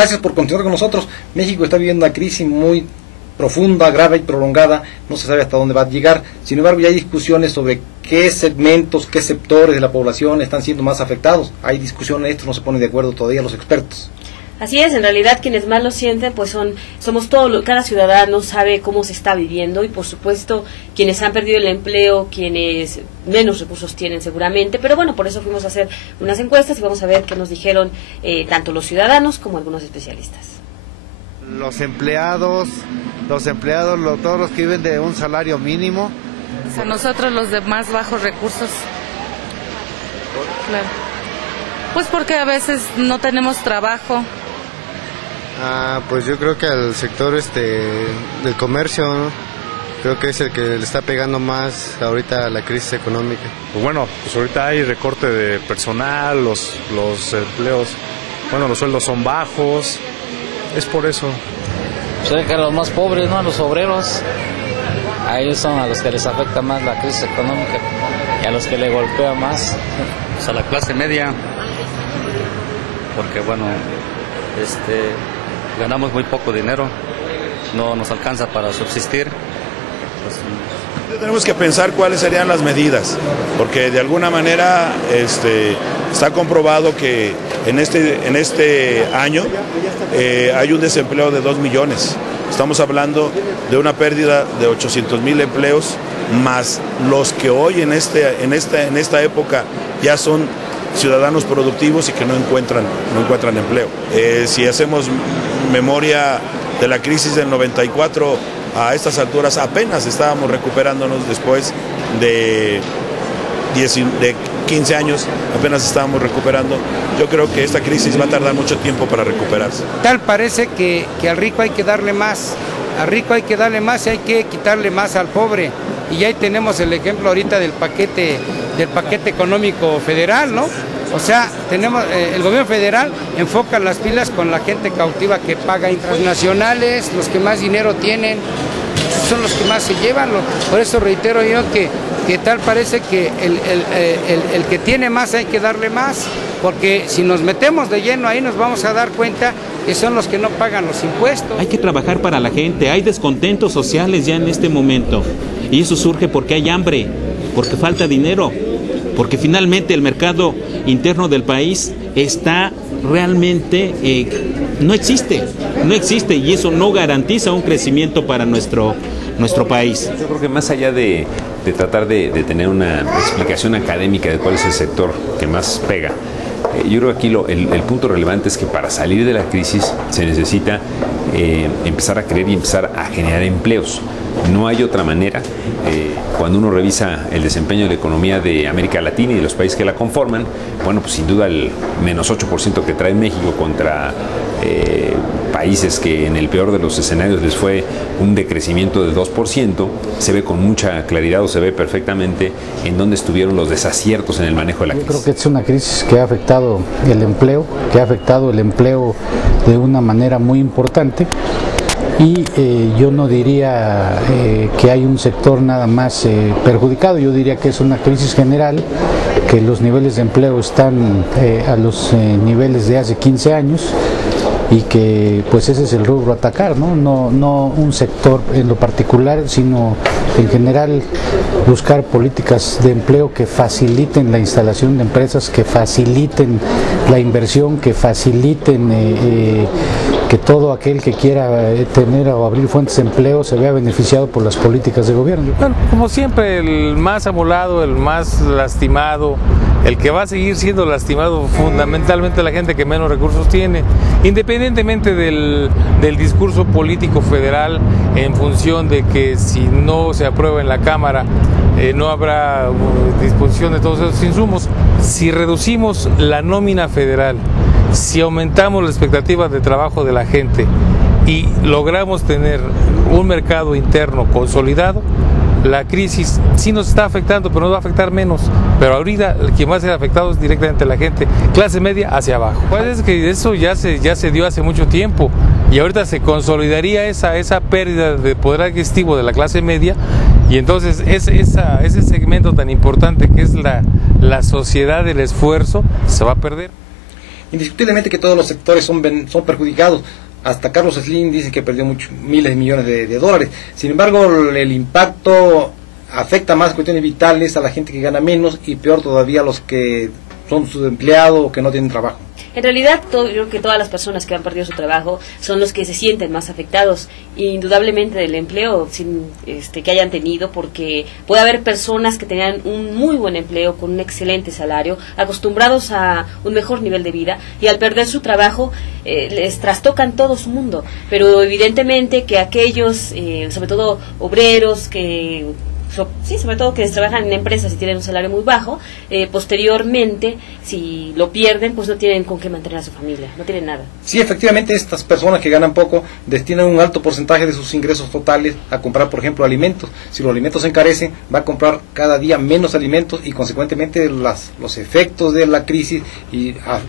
Gracias por continuar con nosotros. México está viviendo una crisis muy profunda, grave y prolongada, no se sabe hasta dónde va a llegar. Sin embargo, ya hay discusiones sobre qué segmentos, qué sectores de la población están siendo más afectados. Hay discusiones, esto no se ponen de acuerdo todavía los expertos. Así es, en realidad quienes más lo sienten pues somos todos, cada ciudadano sabe cómo se está viviendo y por supuesto quienes han perdido el empleo, quienes menos recursos tienen seguramente, pero bueno, por eso fuimos a hacer unas encuestas y vamos a ver qué nos dijeron tanto los ciudadanos como algunos especialistas. Los empleados, todos los que viven de un salario mínimo. O sea, nosotros los de más bajos recursos. Claro. Pues porque a veces no tenemos trabajo. Pues yo creo que al sector del comercio, ¿no? Creo que es el que le está pegando más ahorita a la crisis económica. Pues bueno, pues ahorita hay recorte de personal, los empleos, bueno, los sueldos son bajos, es por eso. Pues que los más pobres, ¿no? Los obreros, a ellos son a los que les afecta más la crisis económica y a los que le golpea más. Pues a la clase media, porque bueno, ganamos muy poco dinero, no nos alcanza para subsistir. Tenemos que pensar cuáles serían las medidas, porque de alguna manera está comprobado que en este año hay un desempleo de 2 millones. Estamos hablando de una pérdida de 800,000 empleos, más los que hoy en esta época ya son ciudadanos productivos y que no encuentran empleo. Si hacemos memoria de la crisis del 94, a estas alturas apenas estábamos recuperándonos después de 15 años, apenas estábamos recuperando. Yo creo que esta crisis va a tardar mucho tiempo para recuperarse. Tal parece que al rico hay que darle más, y hay que quitarle más al pobre. Y ahí tenemos el ejemplo ahorita del paquete económico federal, ¿no? O sea, tenemos el gobierno federal enfoca las pilas con la gente cautiva que paga transnacionales, los que más dinero tienen, son los que más se llevan. Por eso reitero yo que tal parece que el que tiene más hay que darle más, porque si nos metemos de lleno ahí nos vamos a dar cuenta que son los que no pagan los impuestos. Hay que trabajar para la gente, hay descontentos sociales ya en este momento, y eso surge porque hay hambre, porque falta dinero, porque finalmente el mercado interno del país está realmente, no existe, y eso no garantiza un crecimiento para nuestro país. Yo creo que más allá de tratar de tener una explicación académica de cuál es el sector que más pega, yo creo que aquí el punto relevante es que para salir de la crisis se necesita empezar a creer y empezar a generar empleos. No hay otra manera. Cuando uno revisa el desempeño de la economía de América Latina y de los países que la conforman, bueno, pues sin duda el menos 8% que trae México contra países que en el peor de los escenarios les fue un decrecimiento de 2%, se ve con mucha claridad o se ve perfectamente en dónde estuvieron los desaciertos en el manejo de la crisis. Yo creo que es una crisis que ha afectado el empleo de una manera muy importante. Y yo no diría que hay un sector nada más perjudicado, yo diría que es una crisis general, que los niveles de empleo están a los niveles de hace 15 años y que pues ese es el rubro a atacar, ¿no? No un sector en lo particular, sino en general buscar políticas de empleo que faciliten la instalación de empresas, que faciliten la inversión, que faciliten que todo aquel que quiera tener o abrir fuentes de empleo se vea beneficiado por las políticas de gobierno. Bueno, como siempre, el más amolado, el más lastimado, el que va a seguir siendo lastimado, fundamentalmente la gente que menos recursos tiene, independientemente del discurso político federal, en función de que si no se aprueba en la Cámara no habrá disposición de todos esos insumos. Si reducimos la nómina federal, si aumentamos la expectativa de trabajo de la gente y logramos tener un mercado interno consolidado, la crisis sí nos está afectando, pero nos va a afectar menos. Pero ahorita el que más será afectado es directamente la gente, clase media hacia abajo. Pues es que eso ya se dio hace mucho tiempo y ahorita se consolidaría esa pérdida de poder adquisitivo de la clase media, y entonces ese segmento tan importante que es la sociedad del esfuerzo se va a perder. Indiscutiblemente que todos los sectores son perjudicados. Hasta Carlos Slim dice que perdió miles de millones de dólares. Sin embargo, el impacto afecta más cuestiones vitales a la gente que gana menos y peor todavía a los que son subempleados o que no tienen trabajo. En realidad, yo creo que todas las personas que han perdido su trabajo son los que se sienten más afectados, indudablemente del empleo que hayan tenido, porque puede haber personas que tenían un muy buen empleo con un excelente salario, acostumbrados a un mejor nivel de vida, y al perder su trabajo les trastocan todo su mundo. Pero evidentemente que aquellos, sobre todo obreros, sobre todo que trabajan en empresas y tienen un salario muy bajo, posteriormente, si lo pierden, pues no tienen con qué mantener a su familia, no tienen nada. Sí, efectivamente, estas personas que ganan poco destinan un alto porcentaje de sus ingresos totales a comprar, por ejemplo, alimentos. Si los alimentos se encarecen, va a comprar cada día menos alimentos y, consecuentemente, los efectos de la crisis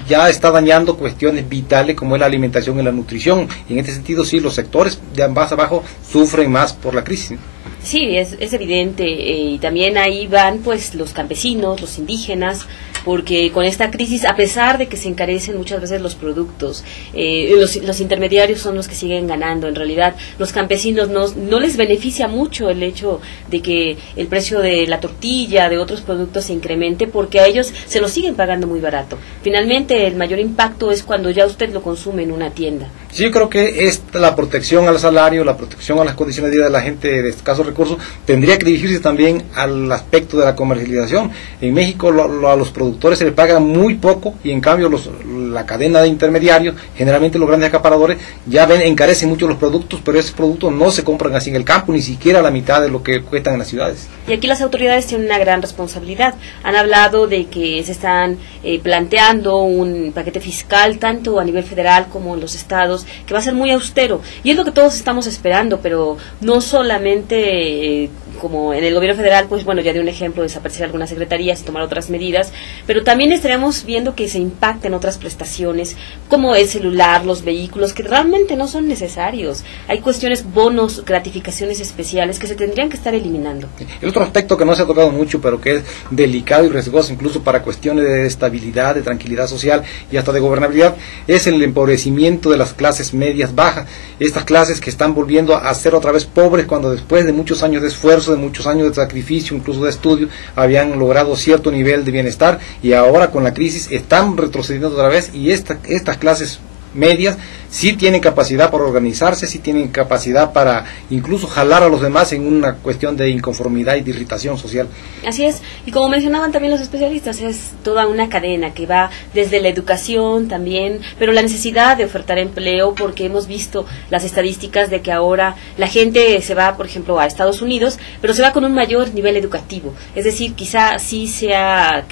ya está dañando cuestiones vitales como es la alimentación y la nutrición. Y en este sentido, sí, los sectores de más abajo sufren más por la crisis. Sí, es evidente, y también ahí van pues los campesinos, los indígenas, porque con esta crisis, a pesar de que se encarecen muchas veces los productos, los intermediarios son los que siguen ganando. En realidad, los campesinos no les beneficia mucho el hecho de que el precio de la tortilla, de otros productos se incremente, porque a ellos se lo siguen pagando muy barato. Finalmente, el mayor impacto es cuando ya usted lo consume en una tienda. Sí, yo creo que la protección al salario, la protección a las condiciones de vida de la gente de escasos recursos, tendría que dirigirse también al aspecto de la comercialización. En México a los productores se les paga muy poco y en cambio la cadena de intermediarios, generalmente los grandes acaparadores, ya encarecen mucho los productos, pero esos productos no se compran así en el campo, ni siquiera la mitad de lo que cuestan en las ciudades. Y aquí las autoridades tienen una gran responsabilidad. Han hablado de que se están planteando un paquete fiscal, tanto a nivel federal como en los estados, que va a ser muy austero. Y es lo que todos estamos esperando, pero no solamente como en el gobierno federal, pues bueno, ya de un ejemplo, desaparecer algunas secretarías y tomar otras medidas, pero también estaremos viendo que se impacten otras prestaciones, como el celular, los vehículos, que realmente no son necesarios. Hay cuestiones, bonos, gratificaciones especiales que se tendrían que estar eliminando. El otro aspecto que no se ha tocado mucho, pero que es delicado y riesgoso incluso para cuestiones de estabilidad, de tranquilidad social y hasta de gobernabilidad, es el empobrecimiento de las clases medias bajas. Estas clases que están volviendo a ser otra vez pobres cuando después de muchos años de esfuerzo, de muchos años de sacrificio, incluso de estudio, habían logrado cierto nivel de bienestar y ahora con la crisis están retrocediendo otra vez, y estas clases medias sí tienen capacidad para organizarse, sí tienen capacidad para incluso jalar a los demás en una cuestión de inconformidad y de irritación social. Así es, y como mencionaban también los especialistas, es toda una cadena que va desde la educación también, pero la necesidad de ofertar empleo, porque hemos visto las estadísticas de que ahora la gente se va, por ejemplo, a Estados Unidos, pero se va con un mayor nivel educativo, es decir, quizá sí se ha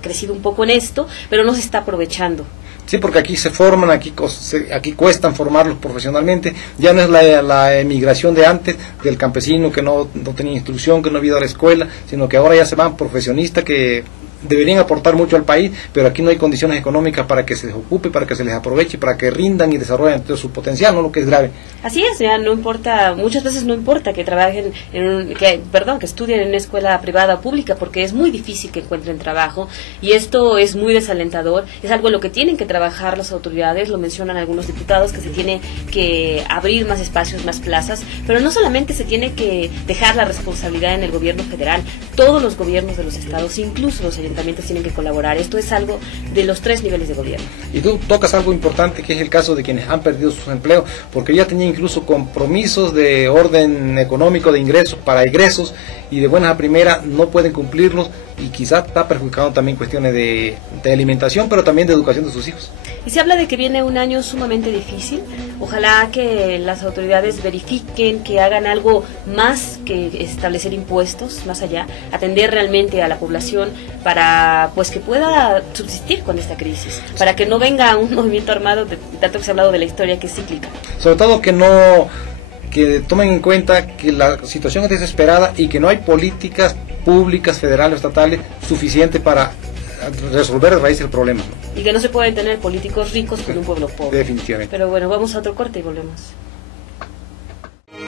crecido un poco en esto, pero no se está aprovechando. Sí, porque aquí se forman, aquí cuestan formarlos profesionalmente. Ya no es la emigración de antes, del campesino que no tenía instrucción, que no había ido a la escuela, sino que ahora ya se van profesionistas que deberían aportar mucho al país, pero aquí no hay condiciones económicas para que se les ocupe, para que se les aproveche, para que rindan y desarrollen todo su potencial, ¿no? Lo que es grave. Así es, ya no importa, muchas veces no importa que trabajen que estudien en una escuela privada o pública, porque es muy difícil que encuentren trabajo, y esto es muy desalentador. Es algo en lo que tienen que trabajar las autoridades, lo mencionan algunos diputados, que se tiene que abrir más espacios, más plazas, pero no solamente se tiene que dejar la responsabilidad en el gobierno federal, todos los gobiernos de los estados, incluso los ayuntamientos, tienen que colaborar. Esto es algo de los 3 niveles de gobierno. Y tú tocas algo importante, que es el caso de quienes han perdido sus empleos, porque ya tenían incluso compromisos de orden económico, de ingresos para egresos, y de buenas a primera no pueden cumplirlos, y quizás está perjudicando también cuestiones de alimentación, pero también de educación de sus hijos. Y se habla de que viene un año sumamente difícil. Ojalá que las autoridades verifiquen, que hagan algo más que establecer impuestos, más allá, atender realmente a la población para pues que pueda subsistir con esta crisis, para que no venga un movimiento armado, tanto que se ha hablado de la historia, que es cíclica. Sobre todo que tomen en cuenta que la situación es desesperada y que no hay políticas públicas, federales o estatales suficientes para resolver de raíz el problema. Y que no se pueden tener políticos ricos con un pueblo pobre. Definitivamente. Pero bueno, vamos a otro corte y volvemos.